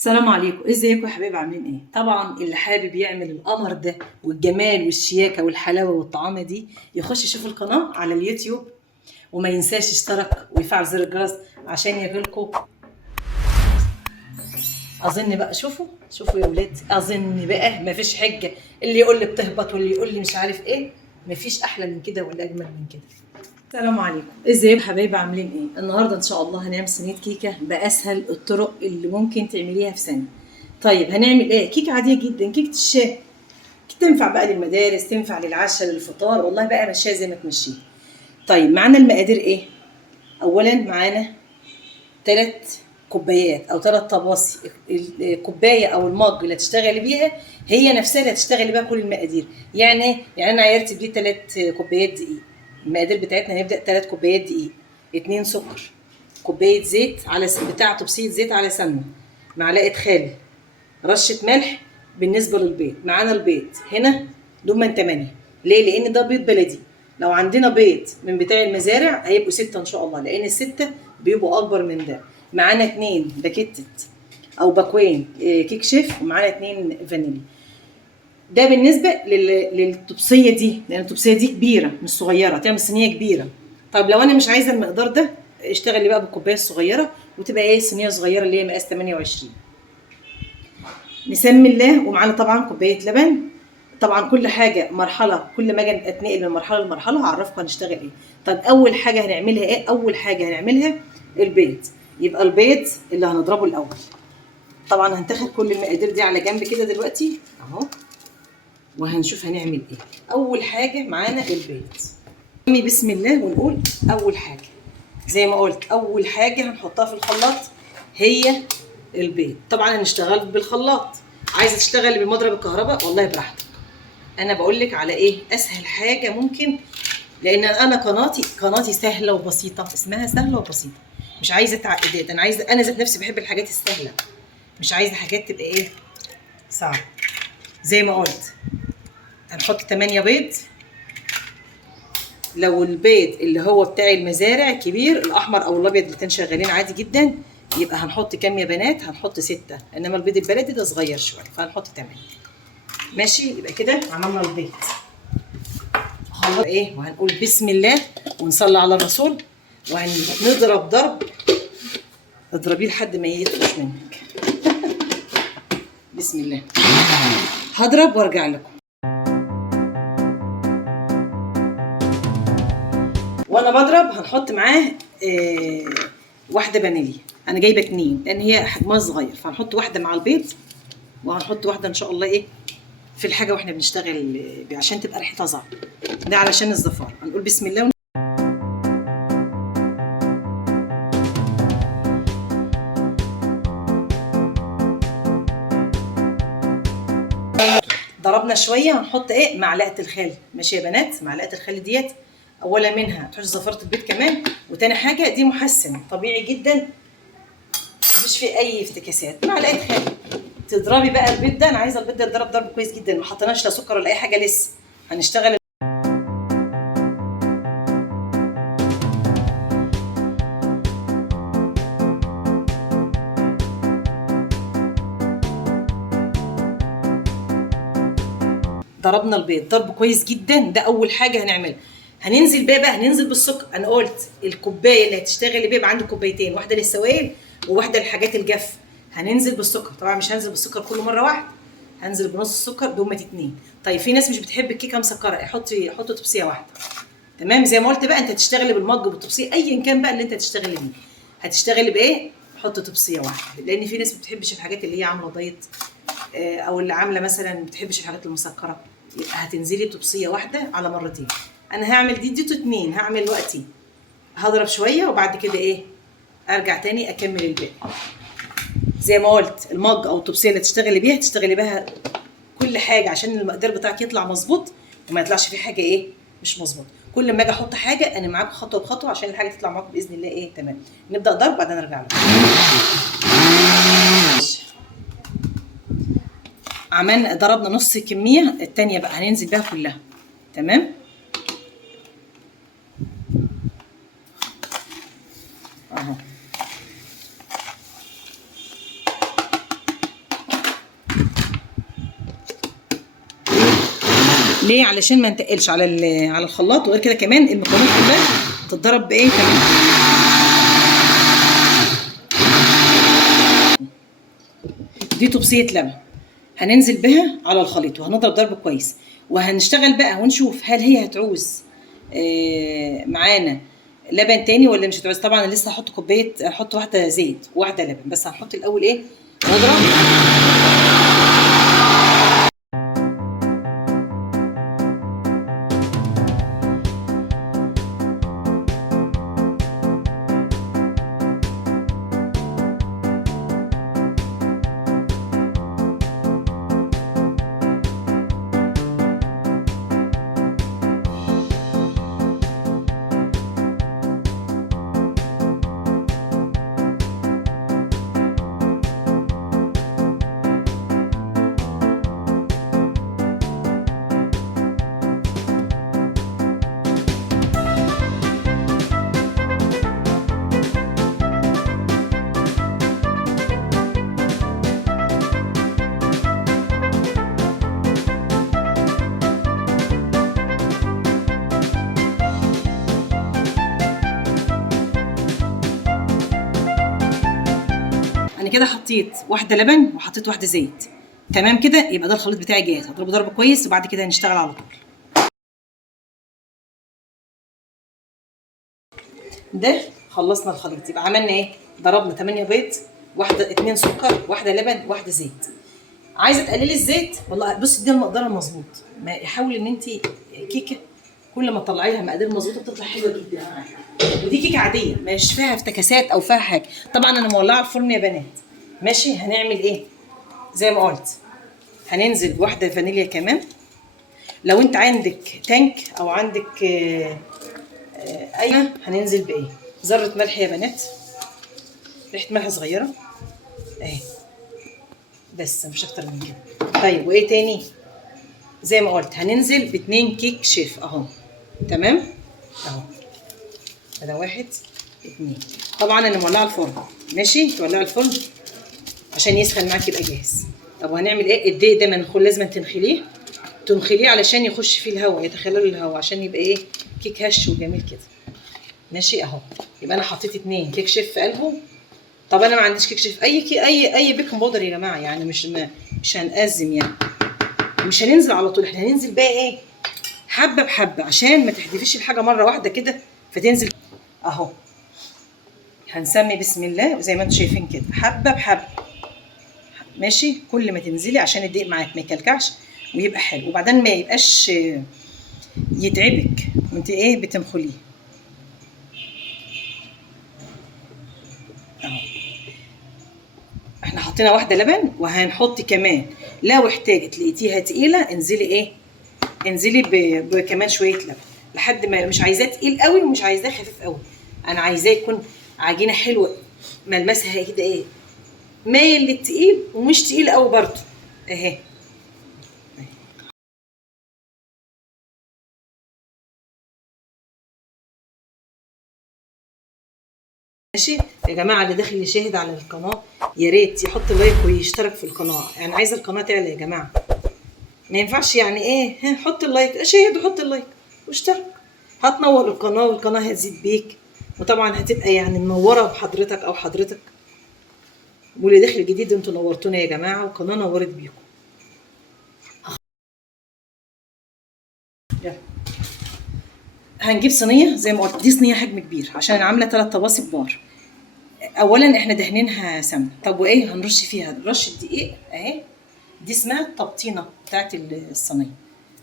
السلام عليكم، ازيكم يا حبايبي؟ عاملين ايه؟ طبعا اللي حابب يعمل القمر ده والجمال والشياكه والحلاوه والطعامه دي يخش يشوف القناه على اليوتيوب، وما ينساش يشترك ويفعل زر الجرس عشان يجيلكم. اظن بقى شوفوا يا ولاد، اظن بقى مفيش حجه. اللي يقول لي بتهبط واللي يقول لي مش عارف ايه، مفيش احلى من كده ولا اجمل من كده. السلام عليكم، ازيكم يا حبايبي؟ عاملين ايه؟ النهارده ان شاء الله هنعمل صينيه كيكه باسهل الطرق اللي ممكن تعمليها في ثانيه. طيب هنعمل ايه؟ كيكه عاديه جدا، كيكه الشاي. تنفع بقى للمدارس، تنفع للعشاء، للفطار، والله بقى مشيها زي ما تمشيها. طيب معانا المقادير ايه؟ اولا معانا 3 كوبايات او 3 طباصي. الكوبايه او المج اللي هتشتغلي بيها هي نفسها اللي هتشتغلي بيها كل المقادير. يعني ايه؟ يعني انا عيرت دي 3 كوبايات دقيق. المقادير بتاعتنا هنبدا 3 كوبايات دقيق، 2 سكر، كوبايه زيت على بتاع طبسيه زيت على سمنه، معلقه خل، رشه ملح. بالنسبه للبيض معانا البيض هنا دوما 8. ليه؟ لان ده بيض بلدي. لو عندنا بيض من بتاع المزارع هيبقوا 6 ان شاء الله، لان ال6 بيبقوا اكبر من ده. معانا 2 باكيتة او باكوين كيك شيف، ومعانا 2 فانيليا. ده بالنسبه للطبسيه دي، لان الطبسيه دي كبيره مش صغيره، تعمل صينيه كبيره. طب لو انا مش عايزه المقدار ده، اشتغلي بقى بالكوبايه الصغيره وتبقى ايه، صينيه صغيره اللي هي مقاس 28. نسمي الله. ومعانا طبعا كوبايه لبن. طبعا كل حاجه مرحله، كل ما اجي اتنقل من مرحله لمرحله هعرفكم هنشتغل ايه. طب اول حاجه هنعملها ايه؟ اول حاجه هنعملها البيض. يبقى البيض اللي هنضربه الاول. طبعا هنتاخد كل المقادير دي على جنب كده دلوقتي اهو، وهنشوف هنعمل ايه. اول حاجه معانا البيض. بسم الله ونقول اول حاجه. زي ما قلت اول حاجه هنحطها في الخلاط هي البيض. طبعا هنشتغل بالخلاط، عايزه تشتغلي بمضرب الكهرباء والله براحتك. انا بقول لك على ايه اسهل حاجه ممكن، لان انا قناتي سهله وبسيطه، اسمها سهله وبسيطه. مش عايزه تعقيدات، انا عايزه، انا ذات نفسي بحب الحاجات السهله، مش عايزه حاجات تبقى ايه، صعبه. زي ما قلت هنحط 8 بيض. لو البيض اللي هو بتاع المزارع كبير، الاحمر او الابيض الاتنين شغالين عادي جدا، يبقى هنحط كام يا بنات؟ هنحط 6. انما البيض البلدي ده صغير شويه فهنحط 8. ماشي، يبقى كده عملنا البيض. خلاص ايه، وهنقول بسم الله ونصلي على الرسول، وهنضرب ضرب. اضربيه لحد ما يطفش منك. بسم الله. هضرب وارجع لكم. وانا بضرب هنحط معاه واحده فانيليا. انا جايبه 2 لان هي حجمها صغير، فهنحط واحده مع البيض، وهنحط واحده ان شاء الله ايه في الحاجه واحنا بنشتغل عشان تبقى ريحتها ظاهره. ده علشان الزفاره. هنقول بسم الله. ضربنا شويه، هنحط ايه، معلقه الخل. ماشي يا بنات، معلقه الخل ديت اولا منها تحوش زفاره البيض كمان، وتاني حاجه دي محسن طبيعي جدا، مفيش فيه اي افتكاسات. معلقه خل. تضربي بقى البيض ده، انا عايزه البيض ده يتضرب ضرب كويس جدا، ما حطيناش لا سكر ولا اي حاجه لسه. هنشتغل ضربنا البيض ضرب كويس جدا. ده اول حاجه هنعملها. هننزل بقى هننزل بالسكر. انا قلت الكوبايه اللي هتشتغلي بيها يبقى عندك كوبايتين، واحده للسوائل وواحده للحاجات الجاف. هننزل بالسكر. طبعا مش هنزل بالسكر كل مره واحده، هنزل بنص السكر دومت 2. طيب في ناس مش بتحب الكيكه مسكره، حطي طبسيه واحده. تمام. زي ما قلت بقى انت هتشتغلي بالمج بالطبسيه ايا كان بقى اللي انت هتشتغلي بيه. هتشتغلي بايه؟ حط طبسيه واحده، لان في ناس ما بتحبش الحاجات اللي هي عامله دايت، او اللي عامله مثلا ما بتحبش الحاجات المسكره. يبقى هتنزلي بطبسيه واحده على مرتين. انا هعمل ديتو 2، هعمل وقتي هضرب شويه وبعد كده ايه ارجع تاني اكمل الباقي. زي ما قلت المج او الطبسيه اللي تشتغلي بيها كل حاجه عشان المقدار بتاعك يطلع مظبوط، وما يطلعش فيه حاجه ايه مش مظبوط. كل ما اجي احط حاجه انا معاكم خطوه بخطوه عشان الحاجه تطلع معاكم باذن الله ايه تمام. نبدا ضرب بعدين ارجع لكم. عملنا ضربنا نص الكميه، التانيه بقى هننزل بيها كلها. تمام اهو. ليه؟ علشان ما نتقلش على الخلاط. وغير كده كمان المكونات كلها تتضرب بايه كمان. دي طبسيه لبن هننزل بها على الخليط وهنضرب ضرب كويس، وهنشتغل بقى ونشوف هل هي هتعوز معانا لبن تاني ولا مش هتعوز. طبعا انا لسه هحط كوبايه، هحط واحده زيت وواحده لبن، بس هنحط الاول ايه نضرب. انا كده حطيت واحده لبن وحطيت واحده زيت، تمام كده. يبقى ده الخليط بتاعي جاهز، هضربه ضرب كويس وبعد كده هنشتغل على طول. ده خلصنا الخليط. يبقى عملنا ايه؟ ضربنا 8 بيض، واحده 2 سكر، واحده لبن، واحده زيت. عايزه تقللي الزيت، والله بصي دي المقدار المظبوط. ما حاولي ان انت كيكه كل ما تطلعي لها مقادير مظبوطه بتطلع حلوه جدا معاكي. ودي كيكه عاديه مش فيها افتكاسات او فيها حاجه. طبعا انا مولعه الفرن يا بنات. ماشي، هنعمل ايه زي ما قلت؟ هننزل بواحده فانيليا كمان. لو انت عندك تانك او عندك اي، هننزل بايه؟ ذره ملح يا بنات، ريحه ملح صغيره اهي، بس مش اكتر من كده. طيب وايه تاني؟ زي ما قلت هننزل ب2 كيك شيف اهو، تمام اهو. ده 1 2. طبعا انا مولعه الفرن. ماشي، تولعي الفرن عشان يسخن معاكي يبقى جاهز. طب وهنعمل ايه؟ الدقيق ده منخول لازم تنخليه علشان يخش فيه الهواء، يتخلل الهواء عشان يبقى ايه؟ كيك هش وجميل كده. ماشي اهو. يبقى انا حطيت 2 كيك شيف في قلبه. طب انا ما عنديش كيك شيف، اي بيكنج باودر يا جماعه، يعني مش هنأزم يعني. مش هننزل على طول، احنا هننزل بقى ايه؟ حبه بحبه عشان ما تحدفيش الحاجه مره واحده كده فتنزل اهو. هنسمي بسم الله زي ما انتم شايفين كده، حبه بحبه. ماشي، كل ما تنزلي عشان الدقيق معاك ما يكلكعش ويبقى حلو، وبعدين ما يبقاش يتعبك وانت ايه بتنخليه اهو. احنا حطينا واحده لبن وهنحط كمان. لو احتاجت لقيتيها تقيله انزلي بكمان شويه لبن لحد ما، مش عايزاه تقيل قوي ومش عايزاه خفيف قوي. انا عايزاه يكون عجينه حلوه ملمسها كده ايه، مايل للتقيل ومش تقيل قوي برضه اهي. ماشي يا جماعه، اللي داخل يشاهد على القناه يا ريت يحط لايك ويشترك في القناه. يعني عايزه القناه تعلى يا جماعه، ما ينفعش يعني ايه، حط اللايك، شاهد وحط اللايك واشترك، هتنور القناه والقناه هتزيد بيك، وطبعا هتبقى يعني منوره بحضرتك او حضرتك. واللي داخل جديد انتوا نورتونا يا جماعه والقناه نورت بيكم. هنجيب صينيه زي ما قلت، دي صينيه حجم كبير عشان انا عامله 3 طباسي كبار. اولا احنا دهنينها سمنه. طب وايه هنرش فيها؟ رشه دقيق اهي، دي اسمها التبطينه بتاعت الصينيه.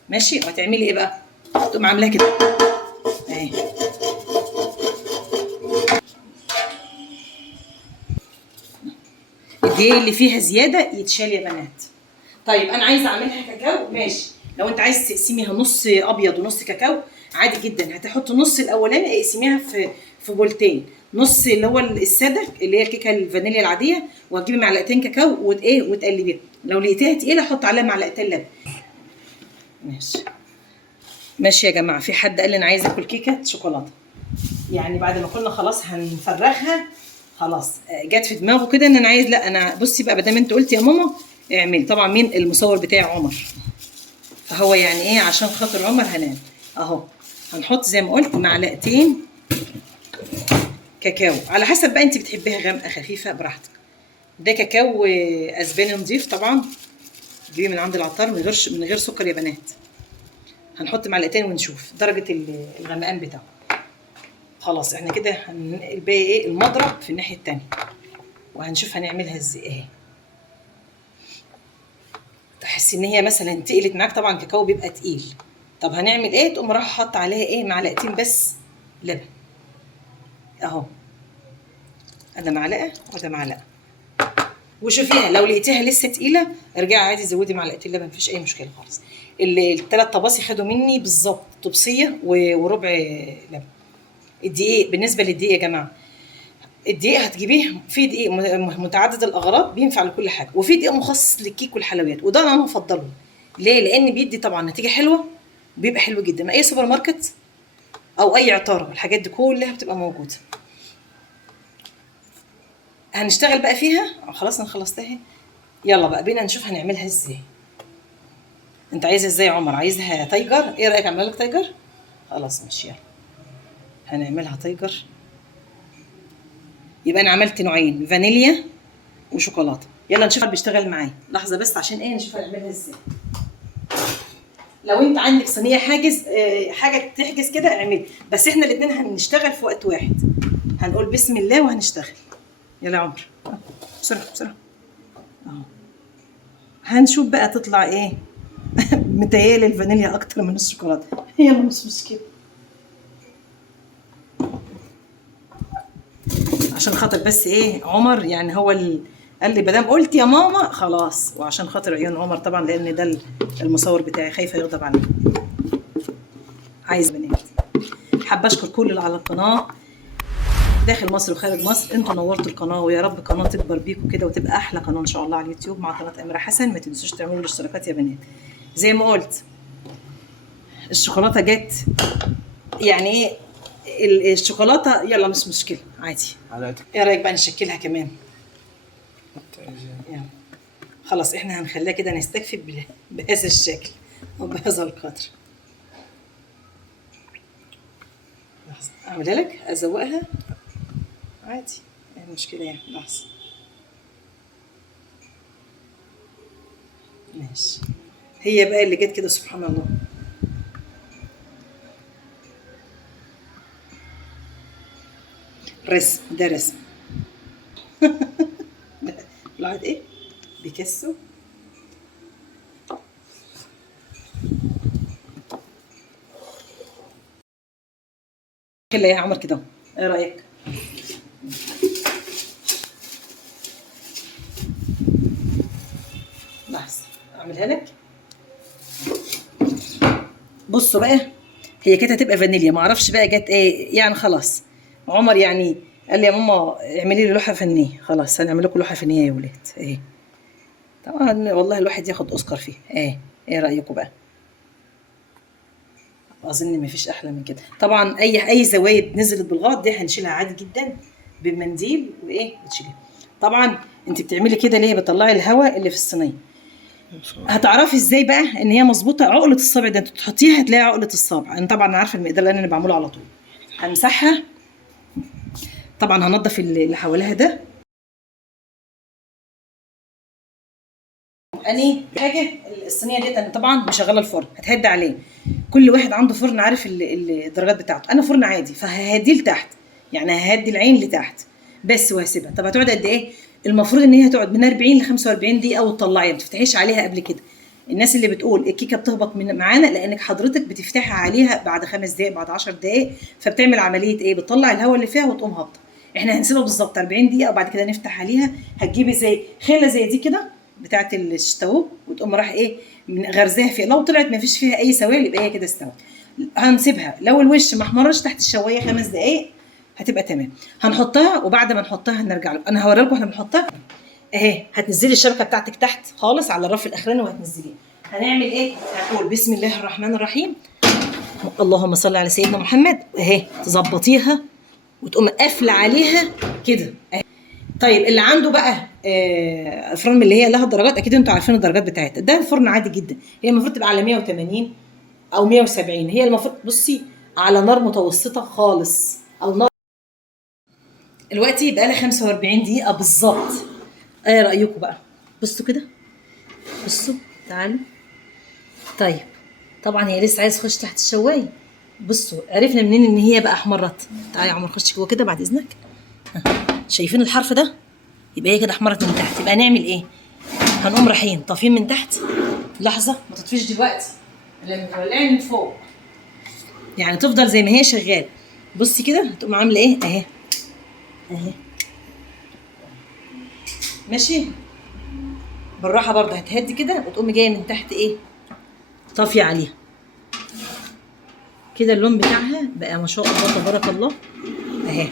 ماشي، وهتعملي ايه بقى؟ تقوم عاملاها كده اهي. الدقيق اللي فيها زياده يتشال يا بنات. طيب انا عايزه اعملها كاكاو، ماشي. لو انت عايز تقسميها نص ابيض ونص كاكاو عادي جدا. هتحط نص الاولاني اقسميها في بولتين، نص اللي هو الساده اللي هي الكيكه الفانيليا العاديه، وهتجيبي معلقتين كاكاو وتقلبيها. لو لقيتيها تقيله حط عليها معلقتين لبن. ماشي ماشي يا جماعه. في حد قال لي انا عايز اكل كيكه شوكولاته، يعني بعد ما كنا خلاص هنفرغها خلاص جت في دماغه كده ان انا عايز. لا انا بصي بقى، ما دام انت قلت يا ماما اعملي. طبعا مين المصور بتاعي؟ عمر. هو يعني ايه عشان خاطر عمر هنعمل اهو. هنحط زي ما قلت معلقتين كاكاو، على حسب بقى انت بتحبيها غامقه خفيفه براحتك. ده كاكاو اسباني نضيف طبعا، جيبيه من عند العطار من غير سكر يا بنات. هنحط معلقتين ونشوف درجه الغمقان بتاعه. خلاص احنا كده هننقل بقى ايه المضرب في الناحيه التانيه، وهنشوف هنعملها ازاي اهي. تحس ان هي مثلا تقلت معاك، طبعا الكاكاو بيبقى تقيل. طب هنعمل ايه؟ تقوم رايحه حاطه عليها ايه معلقتين بس لبن اهو، ادا معلقه وده معلقه. وشوفيها لو لقيتيها لسه تقيله ارجعي عادي زودي معلقتين لبن، مفيش اي مشكله خالص. الثلاث طباصي خدوا مني بالظبط طبسيه وربع لبن. الدقيق، بالنسبه للدقيق يا جماعه، الدقيق هتجيبيه في دقيق متعدد الاغراض بينفع لكل حاجه، وفي دقيق مخصص للكيك والحلويات، وده انا بفضله. ليه؟ لان بيدي طبعا نتيجه حلوه، بيبقى حلو جدا. اي سوبر ماركت او اي عطاره الحاجات دي كلها بتبقى موجوده. هنشتغل بقى فيها. خلاص انا خلصتها. يلا بقى بينا نشوف هنعملها ازاي. انت عايزها ازاي يا عمر؟ عايزها تايجر؟ ايه رايك اعملها لك تايجر؟ خلاص ماشي، يلا هنعملها تايجر. يبقى انا عملت نوعين، فانيليا وشوكولاته. يلا نشوف بيشتغل معايا. لحظه بس عشان ايه نشوف هنعملها ازاي. لو انت عندك صينيه حاجز حاجه تحجز كده اعملي، بس احنا الاثنين هنشتغل في وقت واحد. هنقول بسم الله وهنشتغل. يلا يا عمر بسرعه بسرعه اهو. هنشوف بقى تطلع ايه. متهيألي الفانيليا اكتر من الشوكولاته. يلا مش مشكله، عشان خاطر بس ايه عمر يعني هو قال لي مادام قلت يا ماما خلاص، وعشان خاطر عيون عمر طبعا، لان ده المصور بتاعي خايفه يغضب عليا. عايز بنات. حابه اشكر كل اللي على القناه داخل مصر وخارج مصر. انتوا نورتوا القناه، ويا رب القناه تكبر بيكم كده وتبقى احلى قناه ان شاء الله على اليوتيوب مع قناه اميره حسن. ما تنسوش تعملوا الاشتراكات يا بنات. زي ما قلت الشوكولاته جت يعني ايه الشوكولاته. يلا مش مشكله عادي. ايه رايك بقى نشكلها كمان؟ يلا خلاص احنا هنخليها كده نستكفي بهذا الشكل وبهذا القدر. لحظه اعملها لك، ازوقها عادي، ايه المشكله يعني؟ لحظه ماشي. هي بقى اللي جت كده سبحان الله. رسم، ده رسم. طلعت ايه بيكسو. خليها يا عمر كده، ايه رايك؟ لحظه اعملها لك. بصوا بقى هي كانت هتبقى فانيليا، ما اعرفش بقى جت ايه يعني. خلاص عمر يعني قال لي يا ماما اعملي لي لوحه فنيه. خلاص هنعمل لكم لوحه فنيه يا ولاد. ايه طبعا والله الواحد ياخد اوسكار فيه. ايه رايكم بقى؟ اظن مفيش احلى من كده. طبعا اي زوايد نزلت بالغلط دي هنشيلها عادي جدا بمنديل، وايه بتشيلها. طبعا انت بتعملي كده ليه؟ بتطلعي الهواء اللي في الصينيه. هتعرفي ازاي بقى ان هي مظبوطه؟ عقله الصابع ده انت تحطيها هتلاقي عقله الصابع. انا طبعا عارفه المقدار لان انا بعمله على طول. همسحها طبعا، هنضف اللي حواليها ده. اني حاجه الصينيه ديت انا طبعا مشغله الفرن هتهدي عليه. كل واحد عنده فرن عارف الدرجات بتاعته. انا فرن عادي فههديه لتحت، يعني ههدي العين لتحت بس وهسيبها. طب هتقعد قد ايه؟ المفروض ان هي تقعد من 40 ل 45 دقيقه وتطلعيها، ما تفتحيش عليها قبل كده. الناس اللي بتقول الكيكه بتهبط معانا لانك حضرتك بتفتحها عليها بعد 5 دقائق بعد 10 دقائق، فبتعمل عمليه ايه؟ بتطلع الهواء اللي فيها وتقوم هابطه. احنا هنسيبها بالظبط 40 دقيقه وبعد كده نفتح عليها. هتجيبي زي خيله زي دي كده بتاعه الستوب وتقوم راح ايه من غرزها فيها. لو طلعت ما فيش فيها اي سوائل يبقى هي كده استوت. هنسيبها لو الوش ما احمرش تحت الشوايه 5 دقائق هتبقى تمام. هنحطها وبعد ما نحطها هنرجع له. انا هوري لكم احنا بنحطها اهي. هتنزلي الشبكه بتاعتك تحت خالص على الرف الاخراني وهتنزليها. هنعمل ايه؟ هنقول بسم الله الرحمن الرحيم، اللهم صل على سيدنا محمد اهي. تظبطيها وتقوم قافله عليها كده اهي. طيب اللي عنده بقى فرن من اللي هي لها درجات، اكيد انتوا عارفين الدرجات بتاعتها. ده فرن عادي جدا، هي المفروض تبقى على 180 او 170. هي المفروض بصي على نار متوسطه خالص او نار. دلوقتي بقى لها 45 دقيقه بالظبط. ايه رايكم بقى؟ بصوا كده، بصوا تعالوا. طيب طبعا هي لسه عايز تخش تحت الشوايه. بصوا عرفنا منين ان هي بقى احمرت؟ تعالي يا عمر خش جوه كده بعد اذنك. شايفين الحرف ده؟ يبقى هي كده احمرت من تحت. يبقى نعمل ايه؟ هنقوم رايحين طافين من تحت. لحظه ما تطفيش دلوقتي، لما تولعي من فوق يعني تفضل زي ما هي شغال. بصي كده هتقوم عامله ايه اهي، اهي ماشي. بالراحه برضه هتهدي كده وتقومي جايه من تحت ايه، طافيه عليها كده. اللون بتاعها بقى ما شاء الله تبارك الله اهي.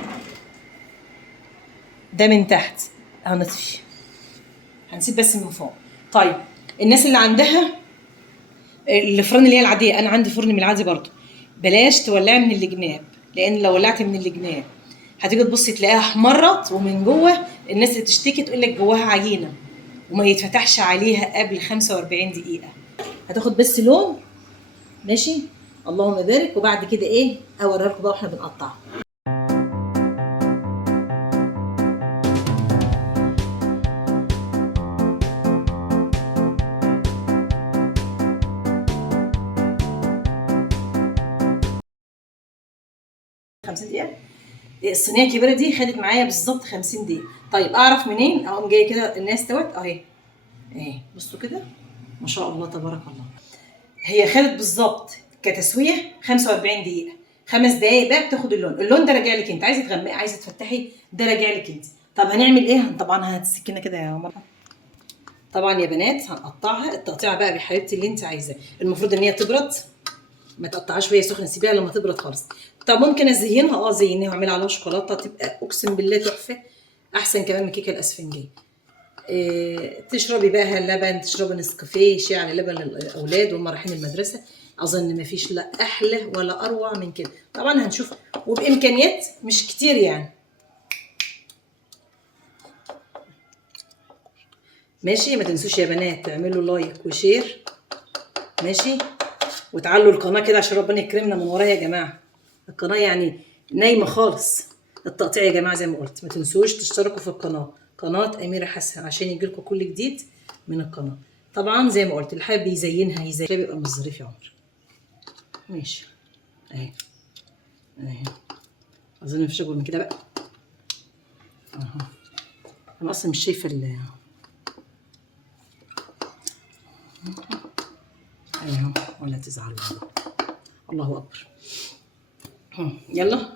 ده من تحت هنطفي، هنسيب بس من فوق. طيب الناس اللي عندها الفرن اللي هي العاديه، انا عندي فرن من العادي برضه، بلاش تولعي من الجناب، لان لو ولعتي من الجناب هتيجي تبصي تلاقيها احمرت ومن جوه الناس اللي تشتكي تقول لك جواها عجينه وما يتفتحش عليها قبل 45 دقيقه. هتاخد بس لون ماشي. اللهم بارك. وبعد كده ايه اوريها لكم بقى واحنا بنقطعها. الصينيه الكبيره دي خدت معايا بالظبط 50 دقيقه. طيب اعرف منين؟ اقوم جايه كده الناس استوت اهي، اهي بصوا كده ما شاء الله تبارك الله. هي خدت بالظبط كتسويه 45 دقيقه. 5 دقايق بقى بتاخد اللون. اللون ده راجع لك انت، عايزه تغمقي عايزه تفتحي ده راجع لك انت. طب هنعمل ايه؟ طبعا هتسكينه كده يا عمر. طبعا يا بنات هنقطعها التقطيع بقى بحبيبتي اللي انت عايزاه. المفروض ان هي تبرد، ما تقطعهاش وهي سخنه، سيبيها لما تبرد خالص. طب ممكن ازينها، زينها واعمل عليها شوكولاته تبقى اقسم بالله تحفه، احسن كمان من كيكه الاسفنجيه. تشربي بقى لبن، تشربي نسكافيه، شاي على لبن للاولاد وهم رايحين المدرسه. اظن ما فيش لا احلى ولا اروع من كده. طبعا هنشوف وبامكانيات مش كتير يعني. ماشي. ما تنسوش يا بنات تعملوا لايك وشير ماشي، وتعلوا القناه كده عشان ربنا يكرمنا من ورايا يا جماعه. القناه يعني نايمه خالص. التقطيع يا جماعه زي ما قلت، ما تنسوش تشتركوا في القناه، قناه اميره حسن، عشان يجيلكم كل جديد من القناه. طبعا زي ما قلت اللي حابب يزينها يزين، بيبقى من الظريف يا عمر. ماشي اهي اهي. اظن مفيش اكبر من كده بقى. اها انا اصلا مش شايفه اهو، ولا تزعلوا. الله اكبر. يلا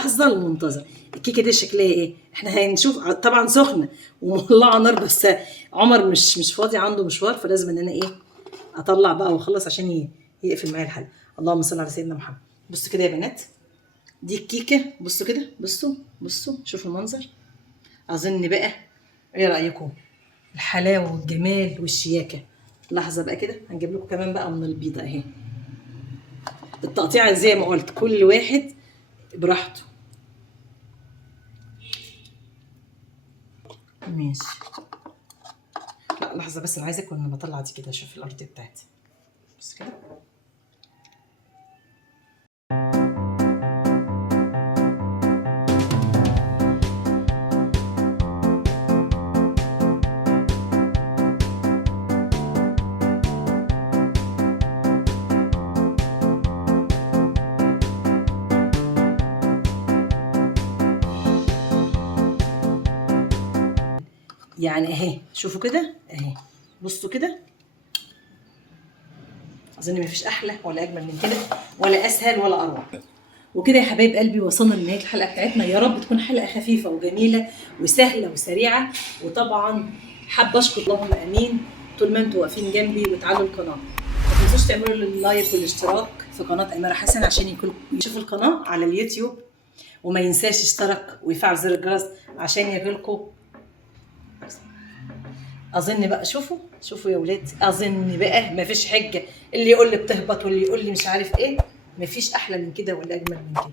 اللحظه المنتظره. الكيكه دي شكلها ايه؟ احنا هنشوف. طبعا سخنه ومولعه نار، بس عمر مش فاضي، عنده مشوار، فلازم ان انا ايه اطلع بقى واخلص عشان يقفل معايا الحلقه. اللهم صل على سيدنا محمد. بصوا كده يا بنات، دي الكيكه. بصوا كده، بصوا شوفوا المنظر. اظن بقى ايه رايكم؟ الحلاوه والجمال والشياكه. لحظه بقى كده هنجيب لكم كمان بقى من البيضه اهي. التقطيع زي ما قلت كل واحد براحته. ماشي. لا لحظه بس، انا عايزك وانا بطلع دي كده اشوف الارض بتاعتي. بص كده. يعني اهي شوفوا كده اهي، بصوا كده. اظن مفيش احلى ولا اجمل من كده ولا اسهل ولا اروع. وكده يا حبايب قلبي وصلنا لنهايه الحلقه بتاعتنا. يا رب تكون حلقه خفيفه وجميله وسهله وسريعه. وطبعا حابه اشكر اللهم امين طول ما انتوا واقفين جنبي وتعالوا القناه. ما تنسوش تعملوا اللايك والاشتراك في قناه اميره حسن عشان يشوفوا القناه على اليوتيوب. وما ينساش يشترك ويفعل زر الجرس عشان يجيلكم اظن بقى شوفوا يا ولاد، اظن بقى مفيش حجه، اللي يقول لي بتهبط واللي يقول لي مش عارف ايه، مفيش احلى من كده ولا اجمل من كده.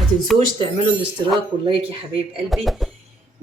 ما تنسوش تعملوا الاشتراك واللايك يا حبايب قلبي.